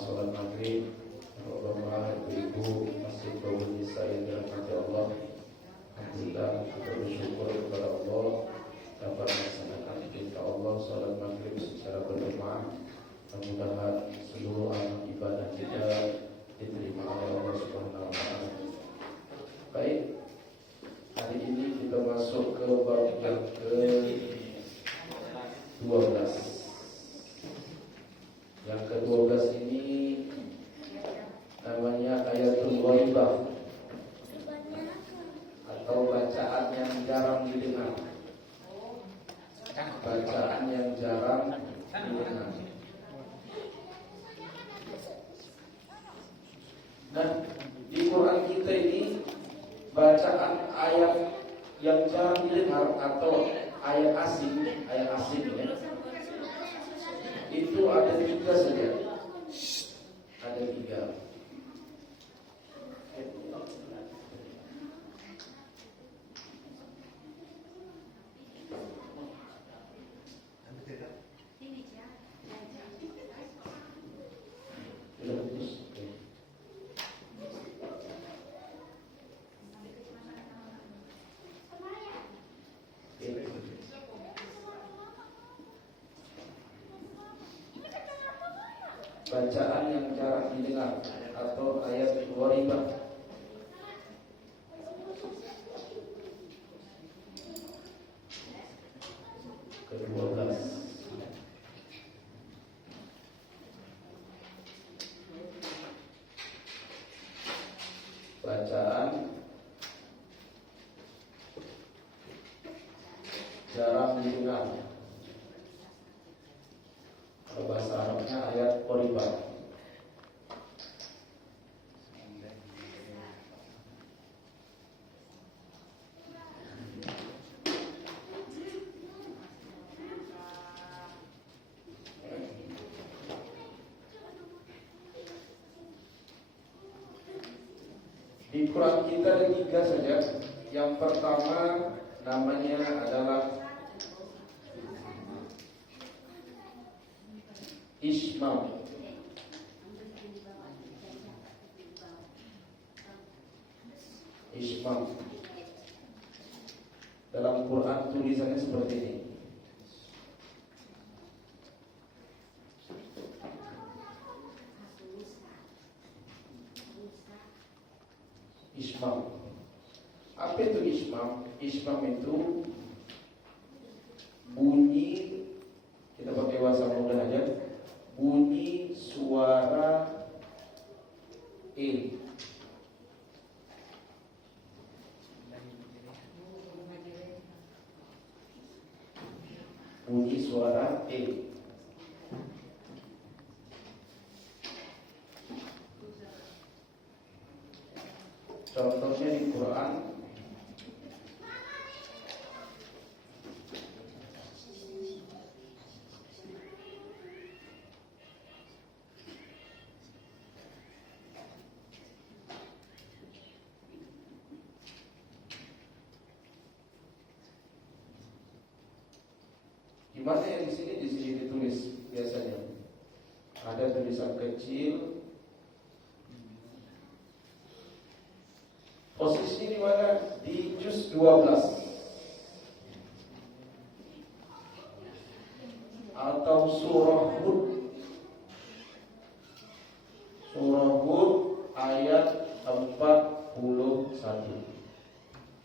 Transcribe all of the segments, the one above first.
sholat maghrib. Bapak, ibu-ibu, masjid Bawul Nisa yang dirahmati Allah. Alhamdulillah, kita bersyukur kepada Allah dapat melaksanakan perintah Allah sholat maghrib secara berjamaah. Mudah-mudahan seluruh amal ibadah kita diterima oleh Allah Subhanahu wa Ta'ala. Baik, hari ini kita masuk ke bab yang ke-12. Yang ke-12 ini namanya ayatul ghaibah atau bacaan yang jarang didengar. Bacaan yang jarang didengar. Nah, di Quran kita ini bacaan ayat yang jarang didengar atau ayat asing ya, itu ada 3 saja. Ada 3. Bacaan yang jarang didengar atau ayat ghaibah. Ke-12. Bacaan jarang didengar. Bahasa Arabnya ayat ghaibah. Di Quran kita ada 3 saja. Yang pertama namanya adalah Ismam. Ismam. Dalam Quran tulisannya seperti ini. Ismam. Apa itu ismam? Ismam itu bunyi, kita pakai bahasa mudah aja, bunyi suara E. Bunyi suara E. Contohnya di Quran gimana yang di sini ditulis biasanya ada tulisan kecil. Posisi di mana? Di juz 12 atau surah Hud. Surah Hud ayat 41.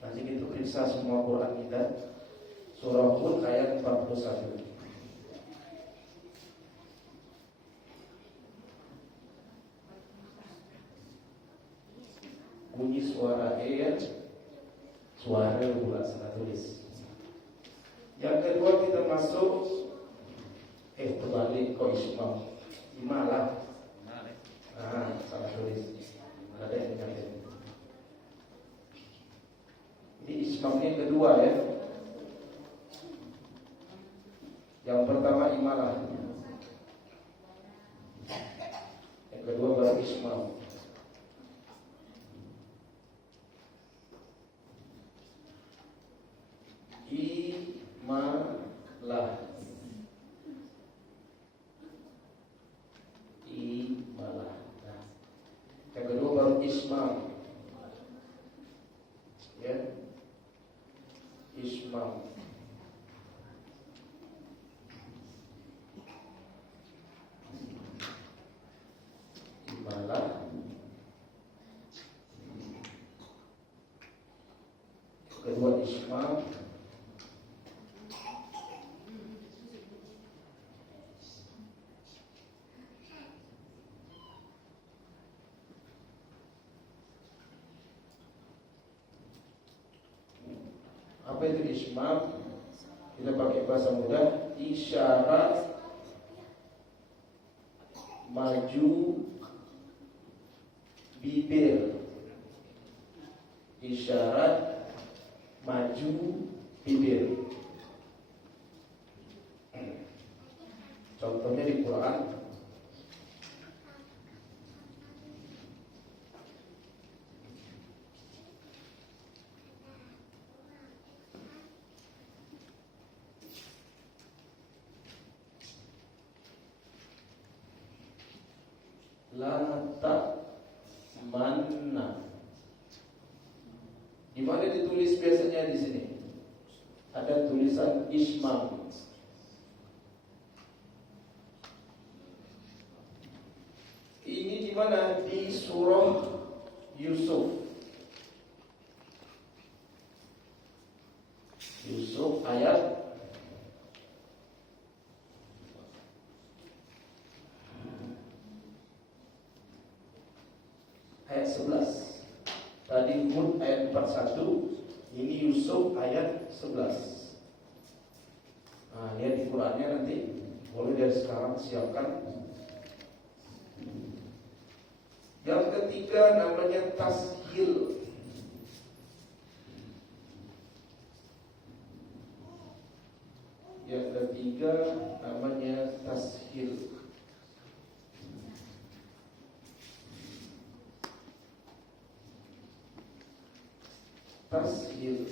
Nanti kita periksa semua Quran kita. Surah Hud ayat 41. Bunyi suara E, suara pula salah tulis. Yang kedua kita masuk terbalik kok ismam. Imalah. Salah tulis. Ada yang nyatet. Ini ismamnya yang kedua ya. Yang pertama imalah. Yang kedua baru ismam. Imalah. Imalah. ismam. Imalah. Kedua ismam. Apa itu ismam? Kita pakai bahasa mudah, isyarat maju bibir. Isyarat maju bibir. Contohnya di Quran. La ta'manna. Di mana ditulis biasanya di sini? Ada tulisan ismam. Ini di mana? Di surah Yusuf. Yusuf ayat ayat 11. Tadi Hud ayat 41, ini Yusuf ayat 11. Nah, lihat di Qurannya nanti, boleh dari sekarang siapkan. Yang ketiga namanya tashil. Yang ketiga namanya tashil. Tashil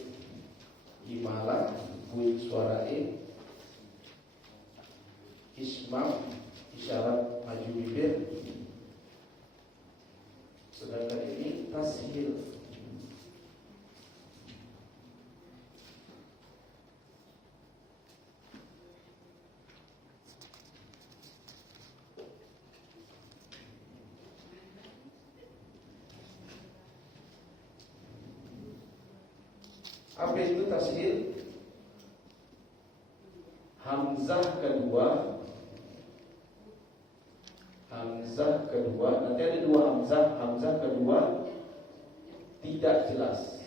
imalah bunyi suara e, ismam isyarat maju bibir. Sedangkan ini tashil. Apa itu tashil? Hamzah kedua, nanti ada dua hamzah. Hamzah kedua tidak jelas,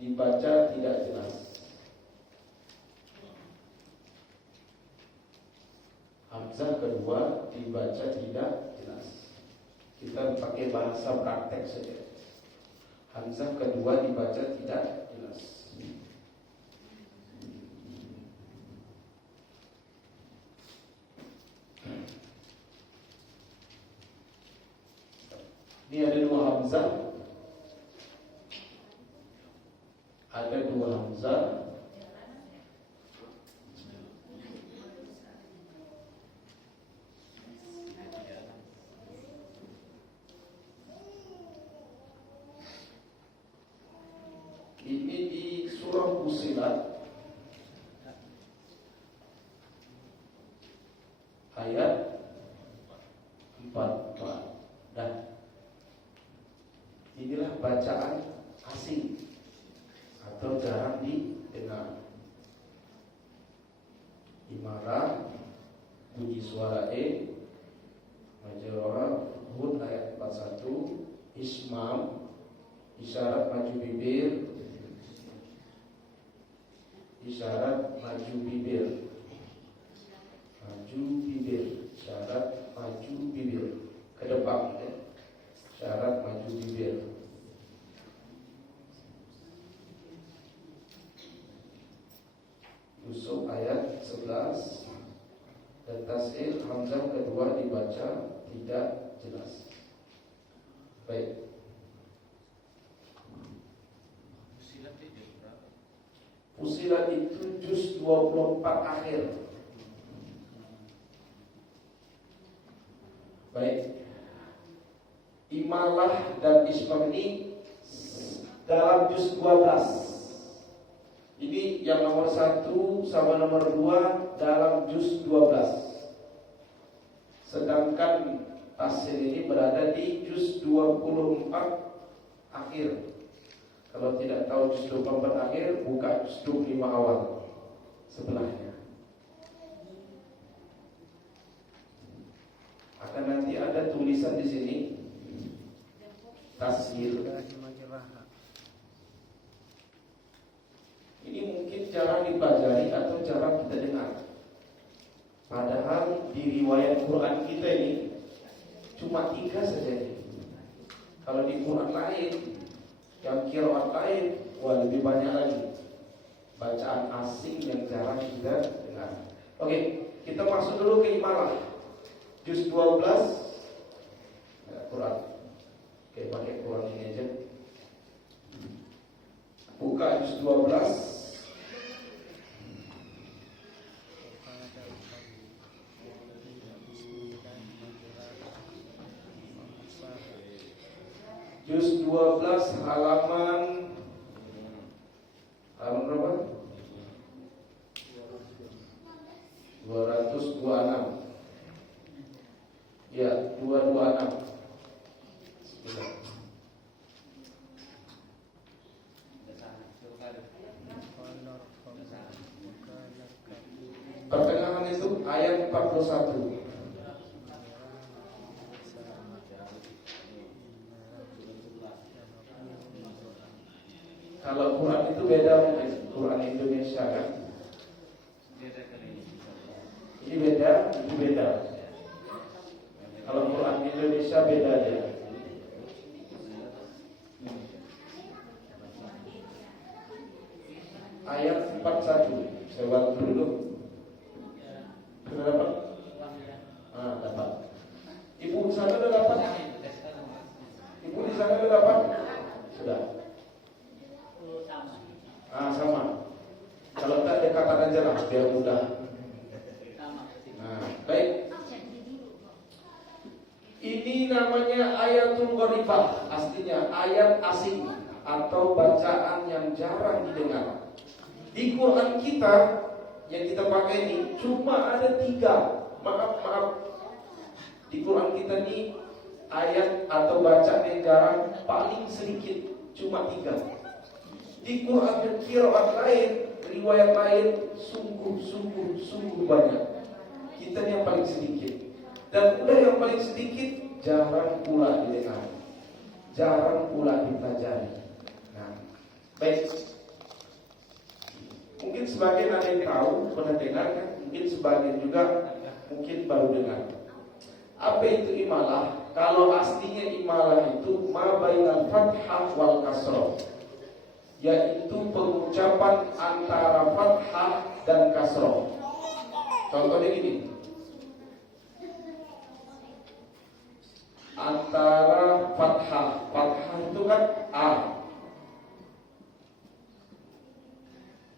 dibaca tidak jelas. Hamzah kedua dibaca tidak jelas. Kita pakai bahasa praktek saja. Hamzah kedua dibaca tidak jelas. Ini ada dua hamzah. Ada dua hamzah. Ini di surah Fussilat ayat 44. Dan inilah bacaan asing atau jarang didengar. Imarah bunyi suara e, majrurah Hud ayat 41, ismam isyarat maju bibir, isyarat maju bibir, syarat maju bibir ke depan ya. Syarat maju bibir. Yusuf ayat 11. Dan tashil hamzah kedua dibaca tidak jelas. Baik. Fussilat itu juz 24 akhir. Baik. Imalah dan ismam ini dalam juz 12. Ini yang nomor 1 sama nomor 2 dalam juz 12. Sedangkan tafsir ini berada di juz 24 akhir. Kalau tidak tahu juz 24 akhir, buka juz 25 awal sebelahnya. Akan nanti ada tulisan di sini tafsir. Ini mungkin jarang dipelajari atau jarang kita dengar. Padahal di riwayat Quran kita ini cuma 3 saja nih. Kalau di Quran lain, yang qiraat lain, wah lebih banyak lagi. Bacaan asing yang jarang kita dengar. Oke, kita masuk dulu ke imalah. Juz 12 Quran. Oke, pakai Quran ini aja. Buka juz 12. Juz 12 halaman berapa? 226. Ya, 226. Pertengahan itu ayat 41. Kalau Quran itu beda mungkin. Quran Indonesia kan. Ini beda, itu beda. Kalau Quran Indonesia beda ya. Ayat 41. Saya bantu dulu. Sudah dapat? Dapat. Ibu di sana sudah dapat? Ibu di sana sudah dapat? Sudah. Sama. Kalau tak dekatan aja lah, biar mudah. Baik. Ini namanya ayatul gharibah. Aslinya ayat asing atau bacaan yang jarang didengar. Di Quran kita yang kita pakai ini cuma ada 3. Maaf. Di Quran kita ini ayat atau bacaan yang jarang paling sedikit, cuma 3. Di Quran dan qiraat lain, riwayat lain sungguh banyak. Kita yang paling sedikit. Dan udah yang paling sedikit jarang pula didengar, jarang pula dipelajari. Nah, baik. Mungkin sebagian ada yang tahu, pernah dengar kan? Mungkin sebagian juga mungkin baru dengar. Apa itu imalah? Kalau aslinya imalah itu ma bainal fathah wal kasrah, yaitu pengucapan antara fathah dan kasrah. Contohnya gini, antara fathah itu kan A,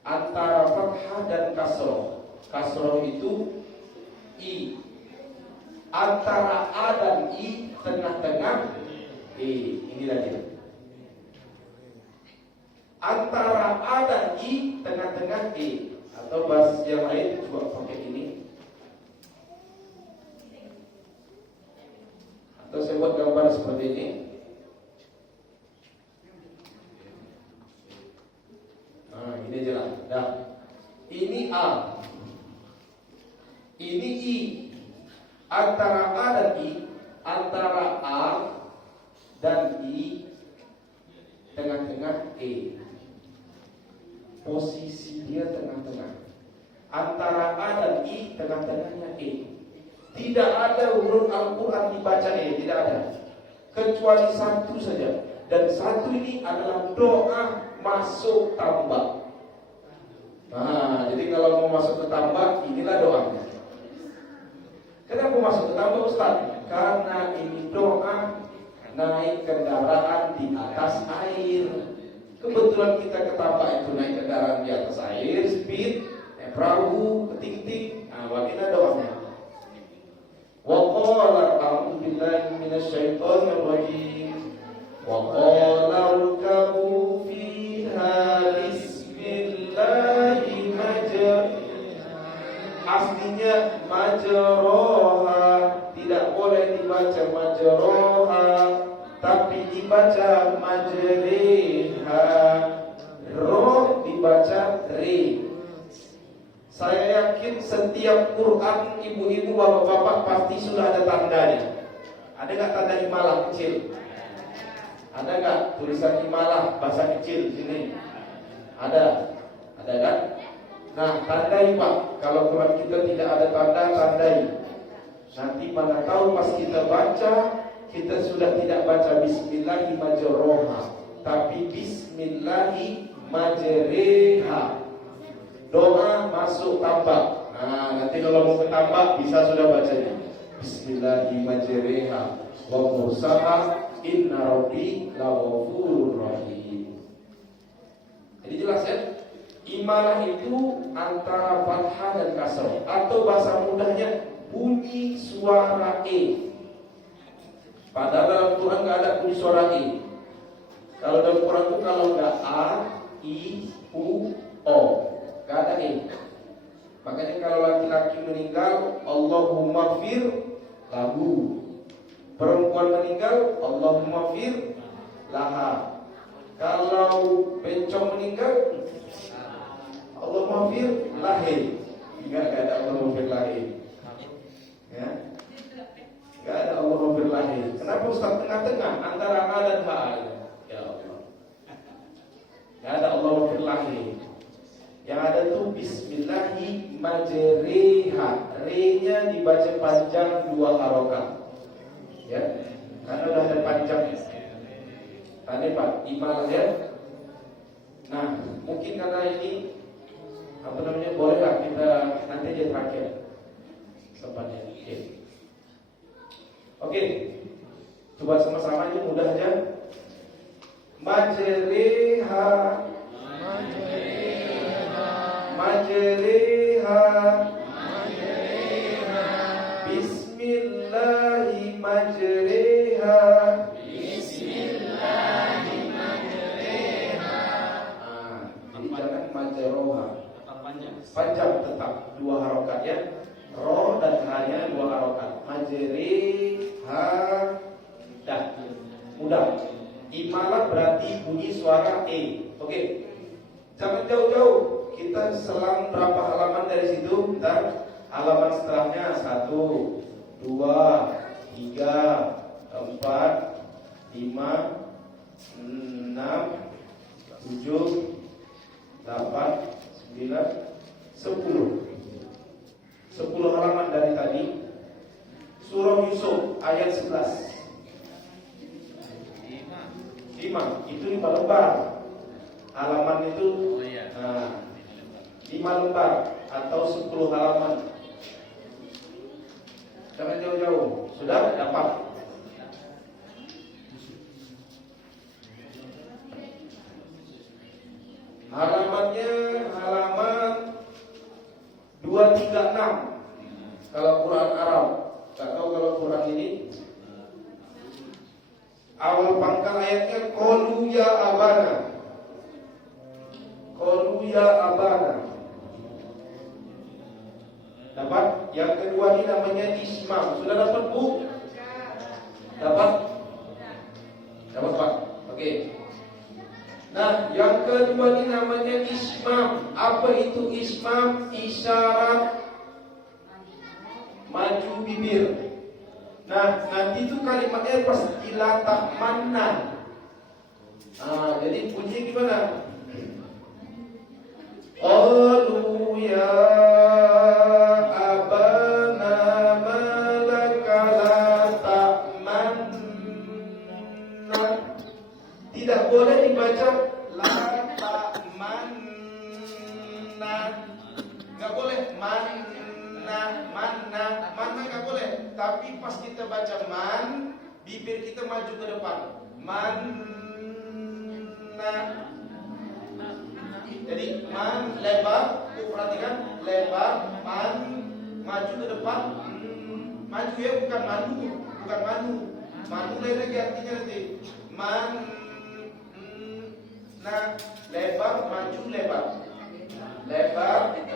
antara fathah dan kasrah itu I, antara A dan I tengah-tengah E. Inilah dia. Antara A dan I tengah-tengah E. Atau bahasa yang lain juga pakai ini. Atau saya buat gambar seperti ini. Ini aja lah. Nah, ini A, ini I. Antara A dan I, antara A dan I tengah-tengah E. Posisi dia tengah-tengah. Antara A dan I tengah-tengahnya E. Tidak ada huruf Al-Quran dibaca E, tidak ada. Kecuali satu saja. Dan satu ini adalah doa masuk tambak. Jadi kalau mau masuk ke tambak, inilah doanya. Kenapa masuk ke tambak, Ustaz? Karena ini doa naik kendaraan di atas air. Kebetulan kita ke tambak itu naik kendaraan di atas air, speed, perahu, keting-ting. Bagaimana doanya? Wa qala a'udzu billahi minasyaitonir rajim. Wa qala rkabu fiha bismillah dibaca majroha, tapi dibaca majriha. Ro dibaca re. Saya yakin setiap Quran ibu-ibu, bapak-bapak pasti sudah ada tandanya. Ada nggak tanda imalah kecil? Ada nggak tulisan imalah bahasa kecil sini? Ada kan? Nah, tandai Pak. Kalau Quran kita tidak ada tanda, tandai. Nanti mana tahu pas kita baca, kita sudah tidak baca Bismillahi majroha, tapi Bismillahi majreha. Doa masuk tambak. Nah, nanti kalau mau ke tambak bisa sudah bacanya Bismillahi majreha wa mursaha inna rabbi laghafurur rahim. Jadi jelas ya? Imalah itu antara fathah dan kasrah, atau bahasa mudahnya bunyi suara E. Padahal dalam Quran nggak ada bunyi suara E. Kalau dalam Quran itu kalau nggak A, I, U, O, nggak ada E. Makanya kalau laki-laki meninggal, Allahumma fir lahu. Perempuan meninggal, Allahumma fir laha. Kalau bencong meninggal, Allahumma fir lahi. Nggak ada Allahumma fir lahi. Ya, nggak ada Allahumma fir lahi. Kenapa Ustaz tengah-tengah antara A dan H? Ya Allah, nggak ada Allahumma fir lahi. Yang ada tuh Bismillahi majriha. Re-nya dibaca panjang 2 harokat. Ya, karena udah ada panjangnya. Tadi Pak, imalah ya. Nah, mungkin karena ini bolehlah kita nanti aja terakhir sempatnya. Oke. Coba sama-sama ini mudah aja. Majriha, majriha, Bismillahi majriha, Bismillahi majriha. Jadi jangan majroha. Panjang tetap 2 harokat ya. Ro dan H-nya 2 harokat. Majriha. Dah. Mudah. Imalah berarti bunyi suara E. Oke. Jangan jauh-jauh. Kita selang berapa halaman dari situ? Bentar. Halaman setelahnya 1, 2, 3, 4, 5, 6, 7, 8, 9, 10 halaman dari tadi. Surah Yusuf ayat 11. 5 itu 5 lembar. Halaman itu 5 lembar atau 10 halaman. Jangan jauh-jauh. Sudah dapat? Halamannya halaman 236 kalau Quran Arab. Gak tahu kalau Quran ini. Awal pangkal ayatnya qalu ya abana. Qalu ya abana. Dapat? Yang kedua ini namanya ismam. Sudah dapat Bu? Dapat? Dapat Pak? Oke. Nah, yang kedua ini namanya ismam. Apa itu ismam? Isyarat maju bibir. Nah, nanti itu kalimatnya pas dilatah manna. Jadi bunyinya gimana? Qalu ya abana malaka la ta'manna. Tidak boleh dibaca la ta'manna. Gak boleh manna gak boleh. Tapi pas kita baca man, bibir kita maju ke depan. Manna. Jadi man lebar, perhatikan lebar, man maju ke depan, maju ya, bukan manu. Manu lain lagi artinya nanti. Man, nah lebar, maju lebar,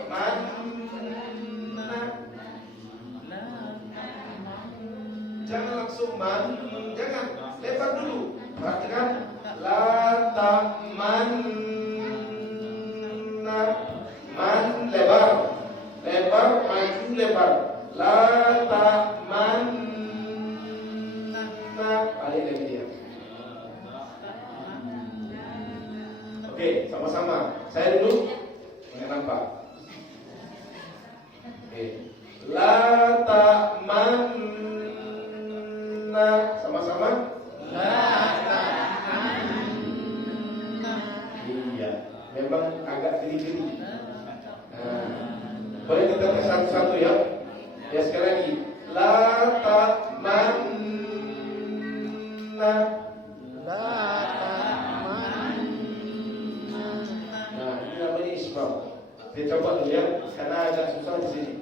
man, nah. Jangan langsung man, jangan, lebar dulu. Perhatikan, la ta'manna, man lebar, lebar, maju lebar. La ta'manna, balik lagi dia. Oke, sama-sama. Saya dulu, jangan nampak. Oke, la ta'manna, sama-sama. La ta'manna. Iya, memang agak geli-geli. Boleh kita tes satu-satu ya. Ya sekali lagi. La ta'manna. La ta'manna. Nah, ini namanya isbal. Saya coba dulu ya, karena agak susah di sini.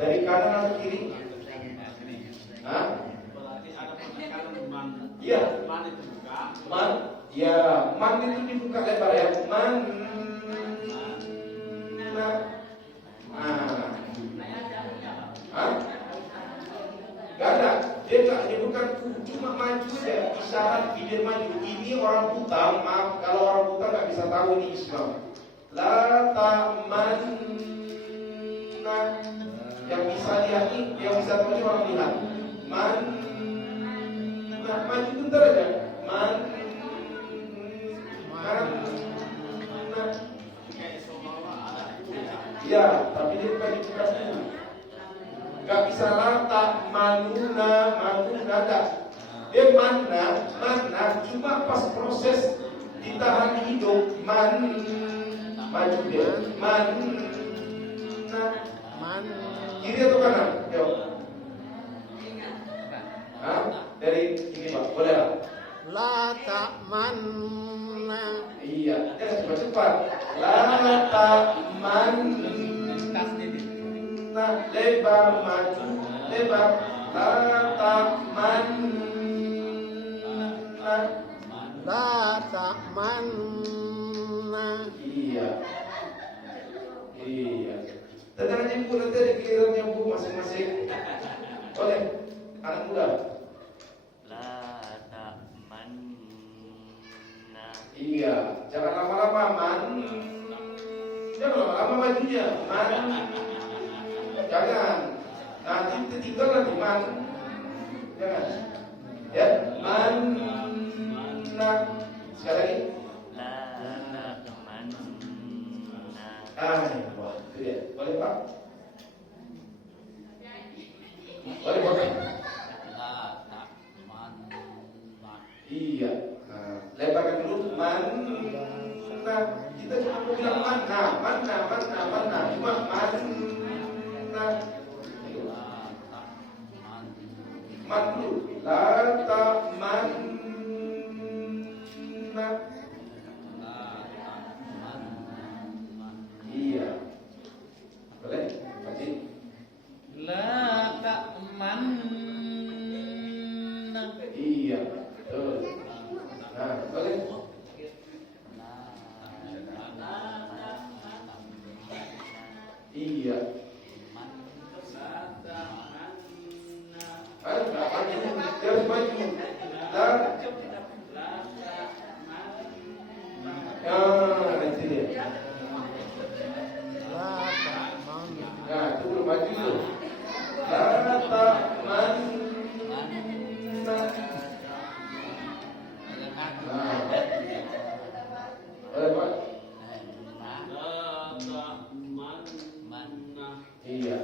Dari kanan atau kiri? Hah? Iya. Man. Ya, man itu dibuka lebar ya. Man. Gak ada. Dia dia bukan cuma maju saja, isyarat bidir maju. Ini orang buta, maaf kalau orang buta nggak bisa tahu ini Islam. La ta'manna. Yang bisa lihat ini, yang bisa tahu ini orang lihat. Man. Nah, maju bentar aja. Man. Ya, tapi dia bukan dibuka dulu. Gak bisa lata, manuna, tak. Dia mana, cuma pas proses ditahan hidup, maju dia, kiri atau kanan? Jawab. Hah? Dari ini Pak, boleh lah. La ta'manna. Iya, jangan cepat-cepat. La ta'manna. Lebar maju, lebar. La ta'manna. La ta'manna. Iya. Tenang aja Bu, nanti ada gilirannya Bu masing-masing. Boleh, anak muda. Iya, jangan lama-lama jangan lama-lama majunya, jangan. Nanti tertinggal nanti jangan. Ya, sekali lagi. Wah, itu dia. Boleh Pak? Boleh. Iya. Lebarkan dulu kita cuma mau bilang mana cuma dulu la ta'manna. Iya, boleh kasih la ta'manna. Iya, betul. Nah, boleh. Iya. Ayo, harus maju. Nanti dia. Nah, itu belum maju tuh. La ta'manna. Boleh Pak? Iya.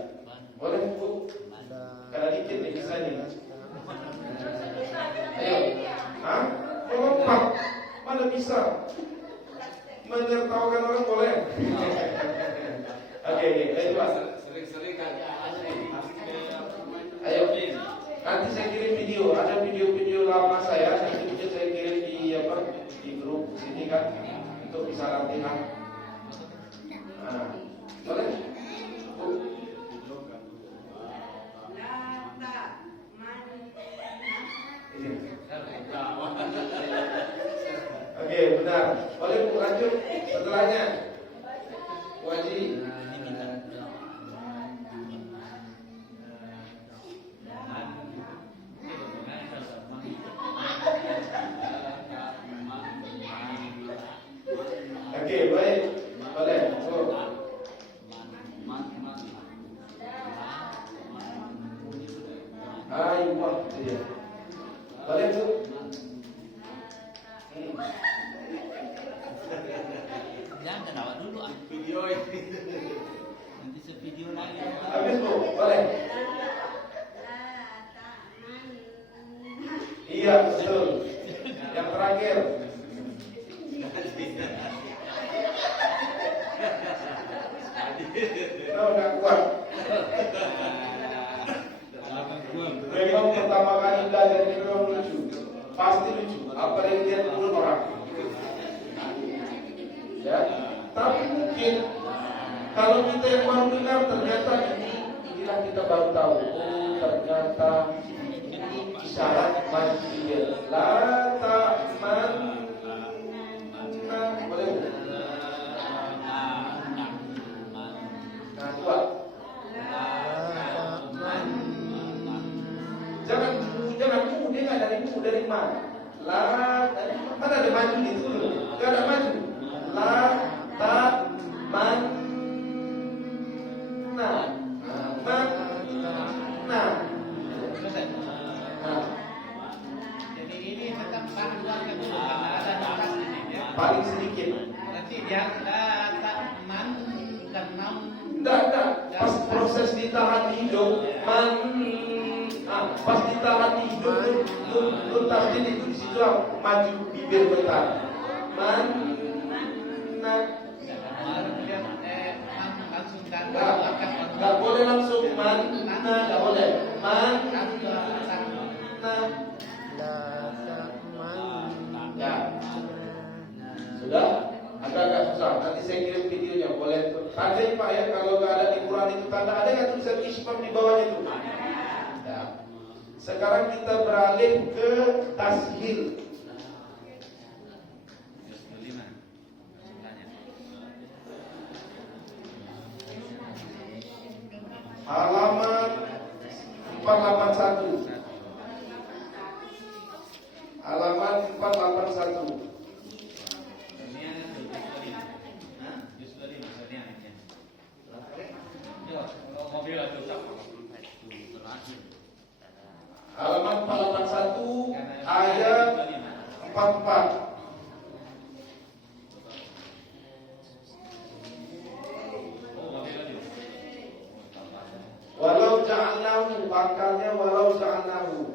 Boleh Bu? Karena dikit nih bisa nih. Ayo. Hah? Melompat. Mana bisa? Menertawakan orang boleh. Oke. Ayo Pak. Sering-sering kan. Ayo. Nanti saya kirim video. Ada video-video lama saya. Itu saya kirim di grup sini kan. Untuk bisa latihan. Nah, boleh? Oke, benar. Boleh Bu lanjut setelahnya. Wajib. buah dia. Boleh Bu? Jangan ketawa dulu Video ini. nanti sevideo lagi. Habis Bu, boleh? Iya betul. Yang terakhir. Tahu nggak kuat? Memang pertama kali belajar ini memang lucu, pasti lucu. Apalagi lihat mulut orang. Ya, tapi mungkin kalau kita yang baru dengar ternyata inilah kita baru tahu. Oh, ternyata isyarat majiyah. La ta'manna. Boleh? Nah, dua. Jangan mu, dia nggak dari mu, dari ma. La, mana ada maju itu loh? Gak ada maju. La, ta, man, na, man, na. Jadi ini tetap panduannya dulu karena ada nafas di sini ya. Paling sedikit. Nanti dia tak man kenam. Enggak. Pas proses ditahan di hidung, pas ditahan di hidung, lu tasdid itu di situ maju bibir bentar. Man, na. Langsung kan Enggak boleh langsung man, na, enggak boleh. Man, na. Ya. Sudah? Agak-agak susah. Nanti saya kirim videonya. Boleh. Tandai Pak ya, kalau nggak ada di Quran itu tanda. Ada nggak tulisan ismam di bawahnya itu? Ya. Sekarang kita beralih ke tashil. Halaman 481. Halaman 481. Halaman 481 ayat 44. Walau ja'alnahu, pangkalnya walau ja'alnahu.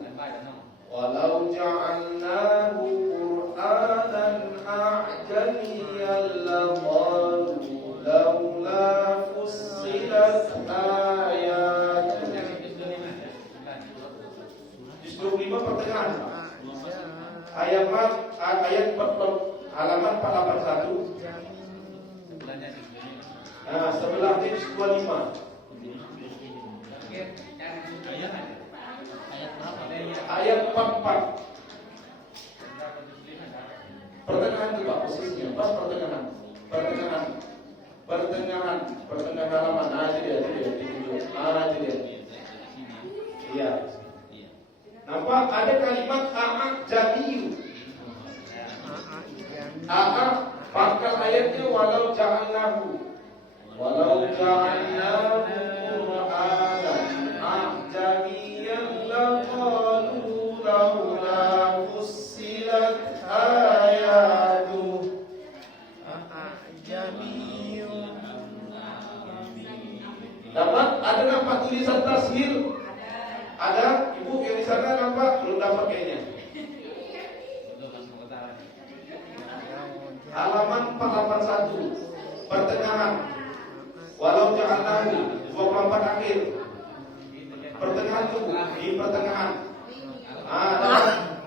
Walau ja'alnahu Qur'anan a'jamiyyan laqalu laula fussilat ayatuhu. Juz 25 pertengahan. Ayat halaman 481. Nah, sebelahnya juz 25. Ayat 44. Pertengahan itu Pak posisinya, pas pertengahan halaman. Itu dia. Itu dia. Iya. Nampak ada kalimat a'jamiyyu. Pangkal ayatnya walau ja'alnahu Qur'anan a'jamiyyan laqalu laula fussilat ayatuhu. Dapat? Ada nampak tulisan tashil? Ada? Ibu yang di sana nampak? Belum dapat kayaknya. Halaman 481 pertengahan. Walau ja'alnahu 24 akhir. Pertengahan tuh, di pertengahan. Dapat.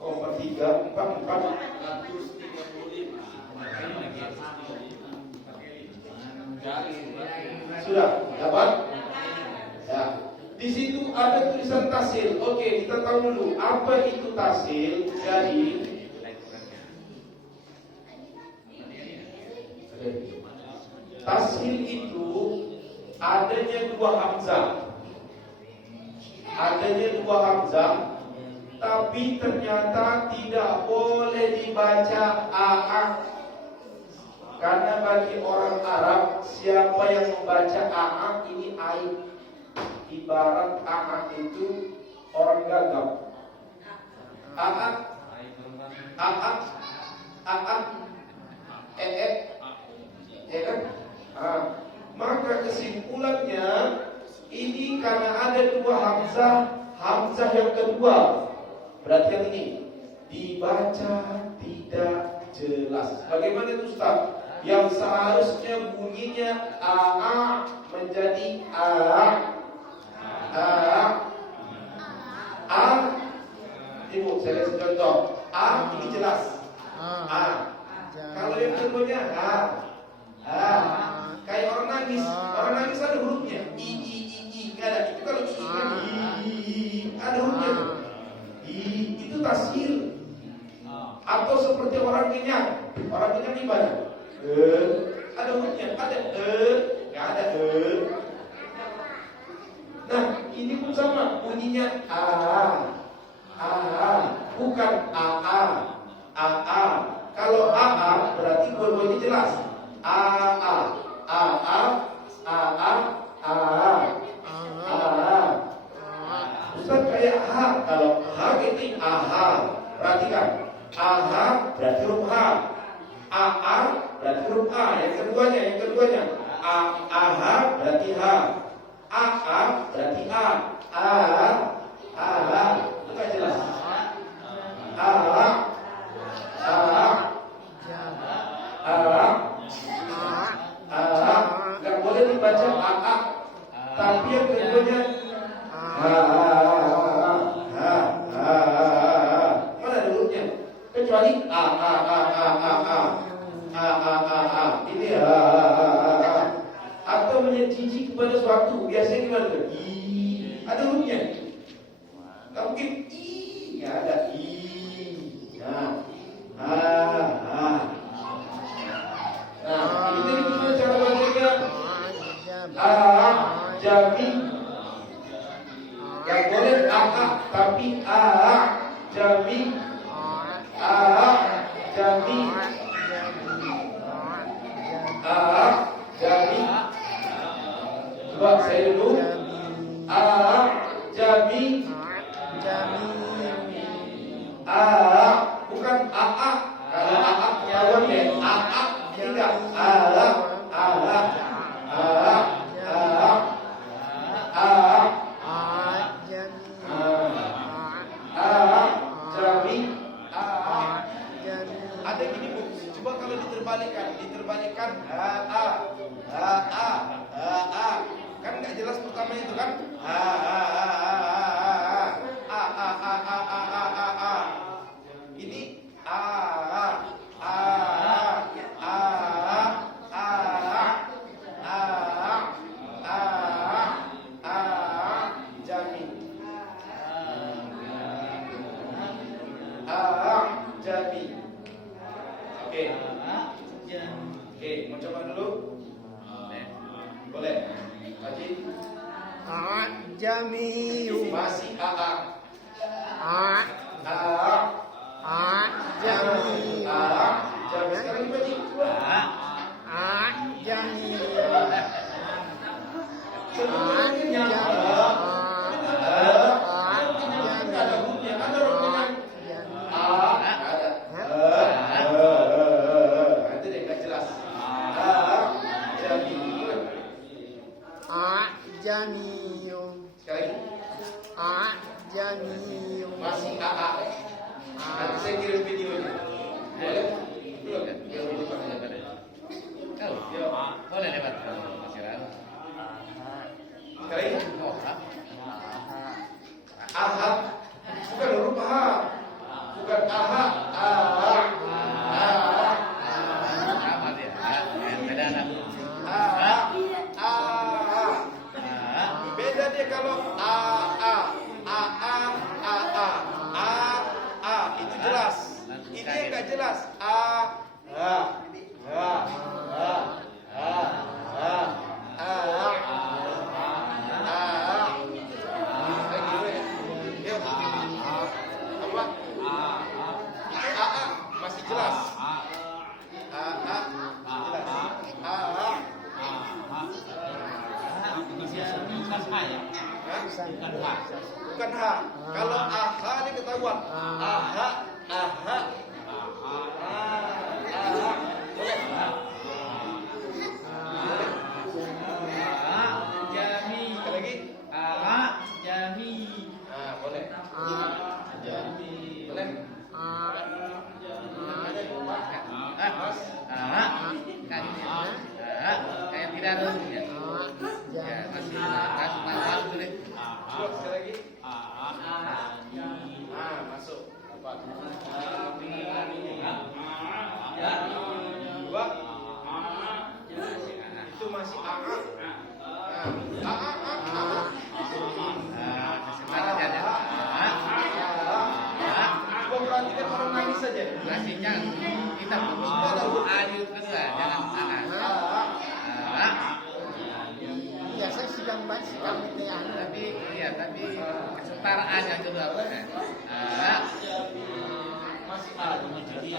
Oh, 44. Sudah dapat? Ya. Di situ ada tulisan tashil. Oke, kita tahu dulu apa itu tashil. Jadi tashil itu adanya dua hamzah. Tapi ternyata tidak boleh dibaca aa. Karena bagi orang Arab, siapa yang membaca aa ini aib. ibarat anak itu orang gagap. Anak, ya kan? Maka kesimpulannya ini karena ada dua hamzah yang kedua. Berarti yang ini dibaca tidak jelas. Bagaimana itu Ustaz? Yang seharusnya bunyinya a menjadi a. Ibu, saya kasih contoh. A ini jelas. A. Kalau yang keduanya a. Kayak orang nangis. Orang nangis ada hurufnya. I. Nggak ada. Itu kalau i kan i. Ada hurufnya. I. Itu tasghir. Atau seperti orang kenyang. Orang kenyang gimana? Ada hurufnya. Ada nggak ada Nah, ini pun sama. Bunyinya a. Bukan a. Kalau a berarti dua-duanya jelas. Ustaz kayak h. Kalau h ini aha. Perhatikan. Aha berarti huruf h. Berarti huruf a. Yang keduanya. Aha berarti h. Berarti a. Bukan jelas. Nggak boleh dibaca a. Tapi yang keduanya mana ada hurufnya? Kecuali a. Ini atau menjijik kepada suatu biasanya gimana tuh? Ada hurufnya. Nggak mungkin nggak ada Nah, ini gimana cara bacanya? Jami. Nggak boleh tapi jami. Jami. Jami. Coba saya dulu. Jami. Bukan AA. Kalau AA ketahuan ya. AA tidak. Jami. Ada gini Bu. Coba kalau diterbalikkan kan nggak jelas pertama itu kan. Ini Jami. Oke, mau coba dulu? Boleh. Haji? Jami. Masih AA. Jami. Jami sekarang dibagi. Jami. Sebenarnya ada hurufnya, ada hurufnya. Itu deh nggak jelas. Jami. Jami. Sekali. Jami. Masih AA. Nanti saya kirim videonya. Boleh? Belum? Ya, Boleh lewat Mas Iran. sekali. Ahad. Bukan huruf H. Bukan ahad. Sama dia. Beda anak. Beda dia kalau itu jelas. Ini yang nggak jelas. Masih jelas. Masih ya. susah. Bukan H. Kalau aha ini ketahuan. Aha, aha. Boleh. Jami. Sekali lagi. Jami. Boleh. Jami. Boleh. Kayak tidak ada ya. Ya, masih masuk dulu. Dua, sekali lagi. Masuk. Apa? Dua. Itu masih AA. Coba perhatikan orang nangis saja. Masihnya kita ayat kedua jangan Biasa sidang itu ya. tapi kesetaraan yang kedua Masih A. jadi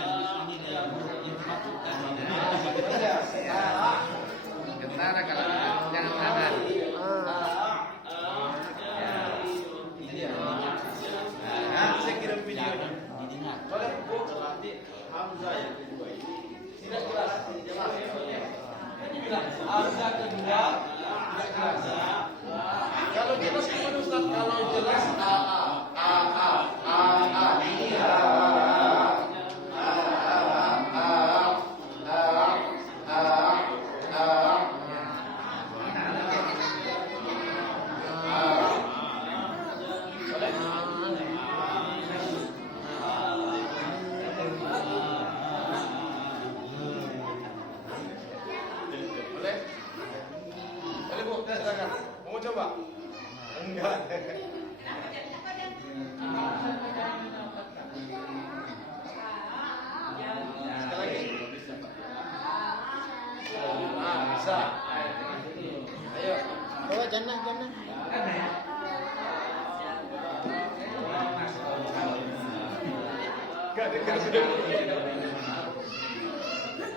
ini yang dimaksudkan ketara kalau jangan tangan Saya kirim videonya. Boleh Bu, nanti Hamzah yang kedua ini tidak jelas, Hamzah kedua tidak jelas. Kalau jelas gimana Ustaz? Kalau jelas ini Boleh Bu, silakan. Mau coba? Enggak. Sekali lagi. Bisa. Ayo. Oh, jangan. Enggak dengar sudah.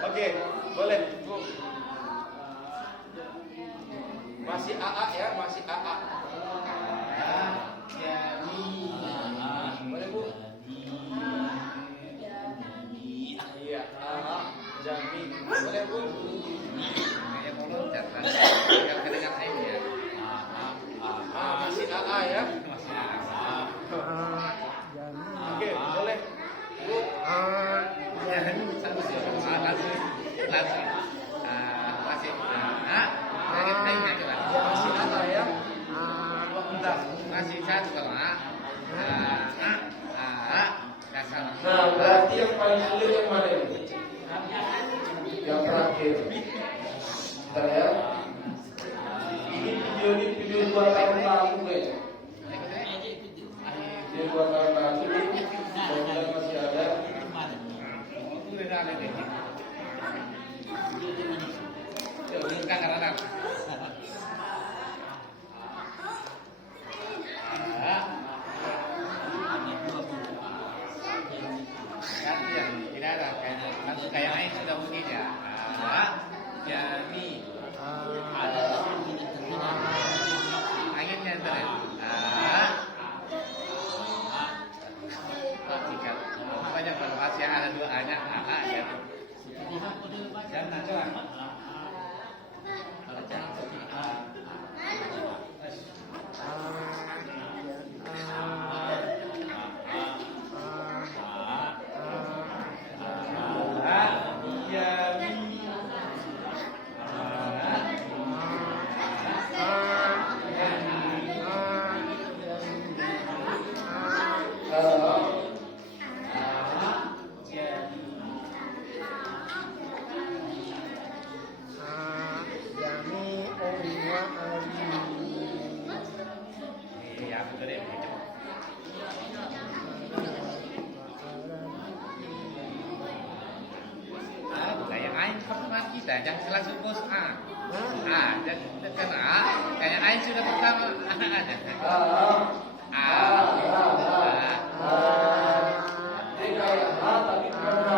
Oke, boleh Bu. Masih AA ya, masih AA. Boleh Bu? Iya, AA, Jami. Boleh Bu? kayak mau loncat kan kedengar saya ya Masih AA ya. Oke, boleh Bu? langsung Masih AA ya. Bentar. masih satu kalau dasar Nah, berarti yang paling sulit yang mana ini? Yang terakhir. Bentar ya. Ini video 2 tahun lalu kayaknya. Video 2 tahun lalu. Mudah-mudahan masih ada. Kayak lain sudah mungkin ya. Jadi anginnya itu pastikan banyak kalau masih ada dua anak ya. Jangan kita jangan langsung bos jangan kayak Ain sudah pertama ada Jadi kayak A tapi bukan H.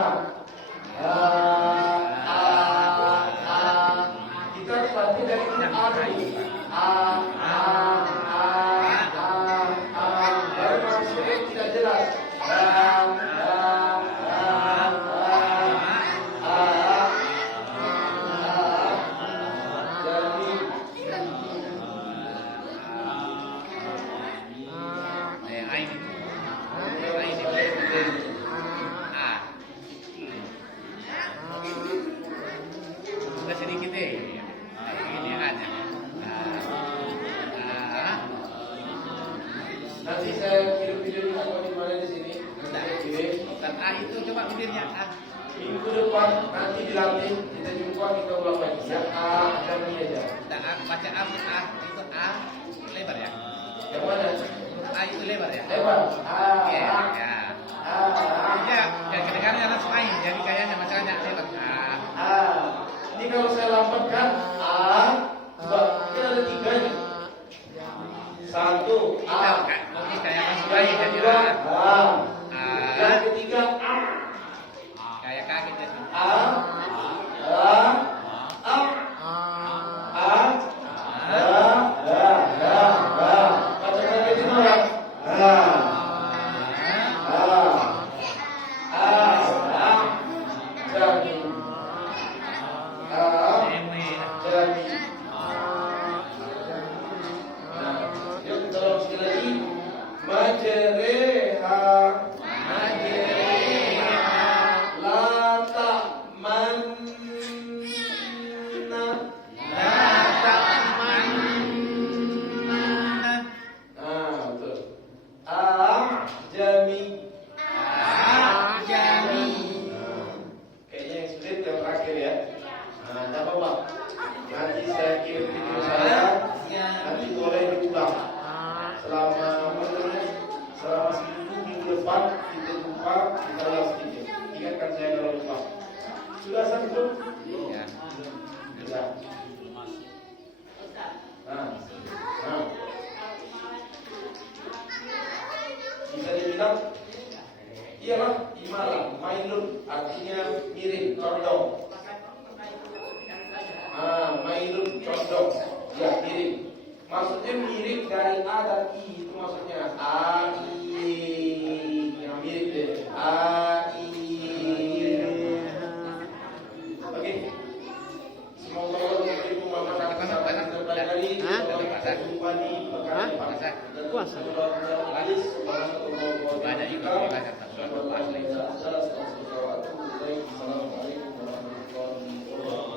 Kita berarti dari A dulu. A. Nanti saya kirim videonya apa di mana di sini. Nanti saya kirim. Dan A itu coba bibirnya A. Minggu depan nanti dilatih kita jumpa kita ulang lagi. Yang A dan B aja. Kita A, baca A itu A lebar ya. Yang mana? A itu lebar ya. Lebar. A. Ya, A. ya. A. Ya, yang kedengarannya langsung main. Jadi kayaknya masalahnya lebar. A. A. Ini kalau saya lambatkan A. Ini ada 3 nih. 1 A. Ini kayak langsung main jadi Kedua A. A. A. Yang ketiga A. Kayak kaget jadi. A. A. A. A. Baca kaget itu orang. A. Jami. Jami. Yuk kita ulang sekali lagi. Majreha. La ta'manna. Betul. Jami. Kayaknya yang sulit yang terakhir ya. Tidak apa-apa. Nanti saya kirim video saya. Nanti boleh diulang. Selama seminggu minggu depan kita jumpa kita ulang sedikit. Ingatkan saya kalau lupa. Sudah sanggup? Ya. Sudah. Bisa dibilang iyalah imala, mailun artinya miring, condong. Mailun condong, ya miring. Maksudnya miring dari A dan I itu maksudnya A I yang miring deh. A I. Oke. Semoga Allah memberi pemahaman yang terbaik. Sampai jumpa di pekan depan. Puasa. Banyak juga belajar tentang puasa. Assalamualaikum warahmatullahi wabarakatuh.